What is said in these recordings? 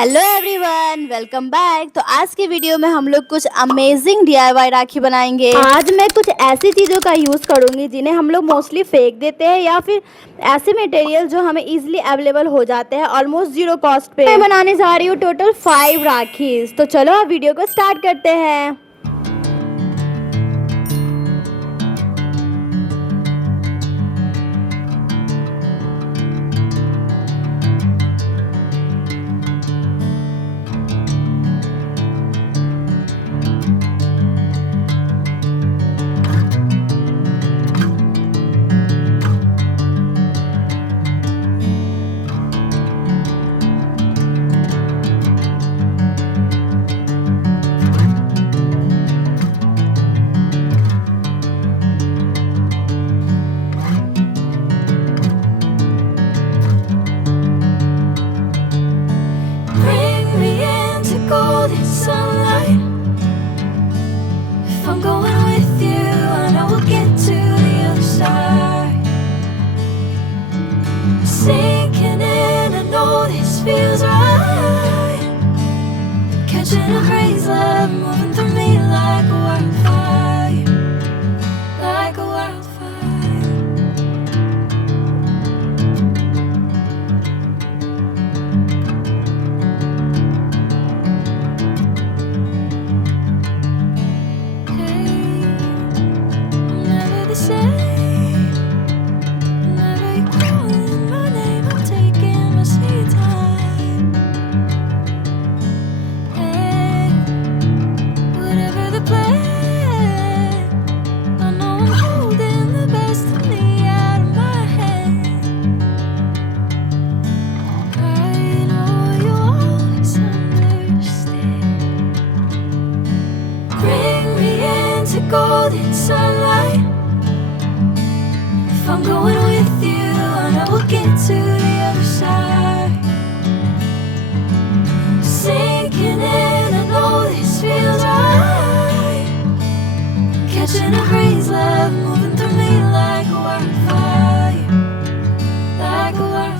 Hello everyone, welcome back. तो आज की वीडियो में हम लोग कुछ अमेजिंग डीआईवाई राखी बनाएंगे। आज मैं कुछ ऐसी चीज़ों का यूज़ करूंगी जिन्हें हम लोग मोस्टली फेंक देते हैं या फिर ऐसे मटेरियल जो हमें इजीली अवेलेबल हो जाते हैं ऑलमोस्ट जीरो कॉस्ट पे। मैं बनाने जा रही हूँ टोटल 5 राखीज। तो चलो अब वीडियो को स्टार्ट करते हैं। Golden sunlight. If I'm going with you, I know we'll get to the other side. Sinking in, I know this feels right. Catching a breeze, love moving through me like a wildfire, like a wildfire. Golden sunlight. If I'm going with you, I know we'll get to the other side. Sinking in, I know this feels right. Catching a breeze, love moving through me like a wildfire, like a wildfire.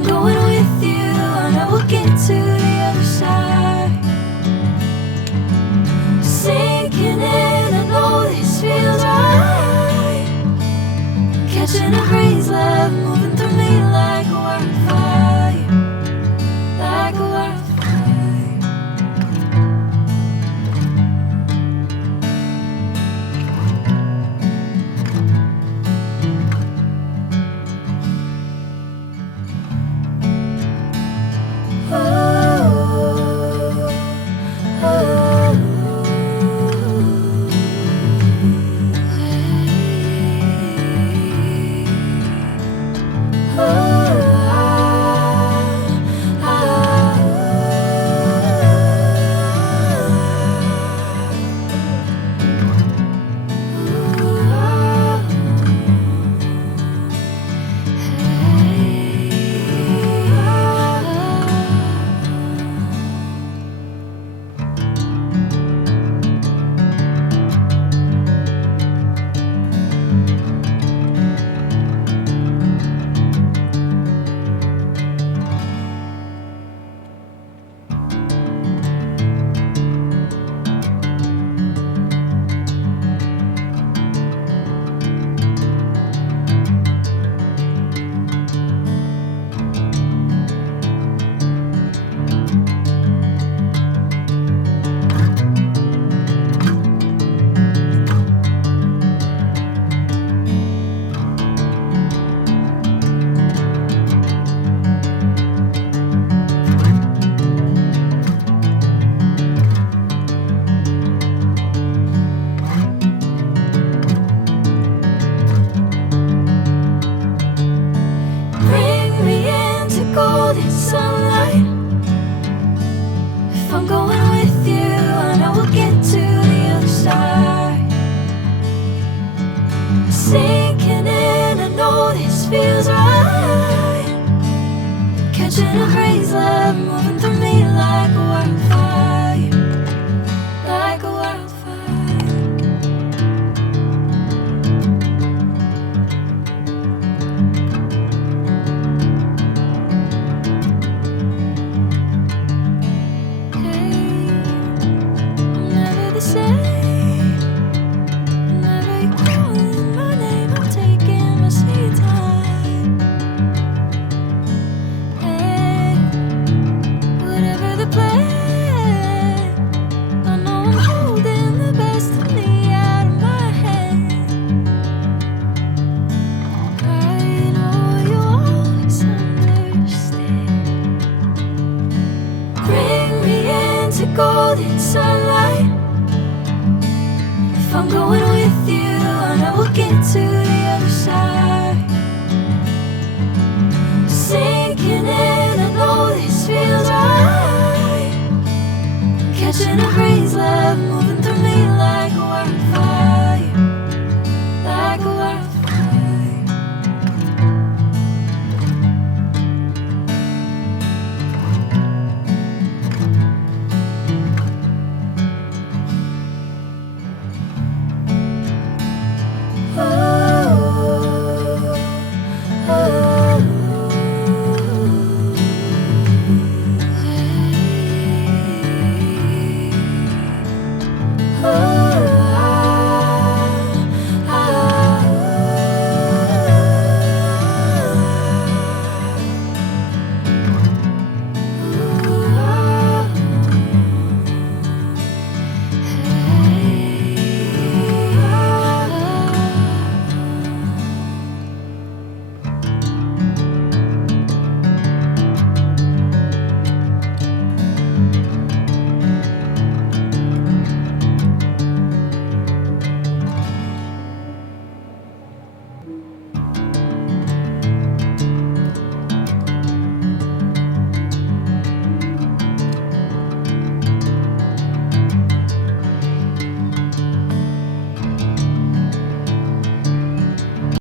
I'm going with you, I know we'll get to the other side. Sinking in, I know this feels right. Catching a breeze, love moving through me like a wildfire, like a wildfire. Bring me into golden sunlight. If I'm going with you, I know we'll get to the other side. Sinking in, I know this feels right. Catching a breeze, love moving through me like a wildfire, like a wildfire. I'm never the same. Whenever you're calling my name, I'm taking my sweet time. Hey, whatever the plan, I know I'm holding the best of me out of my hand. I know you'll always understand. Bring me into golden sunlight. If I'm going with you,